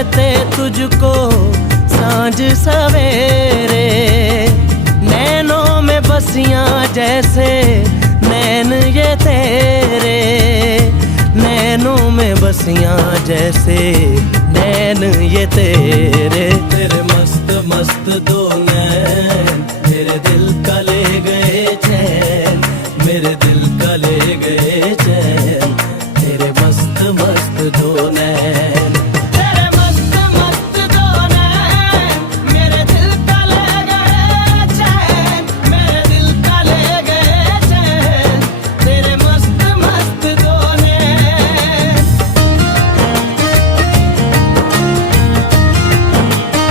रहते तुझको सांझ सवेरे। नैनों में बसियां जैसे नैन ये तेरे, नैनों में बसियां जैसे नैन ये तेरे। तेरे मस्त मस्त दो नैन मेरे दिल का ले गए चैन।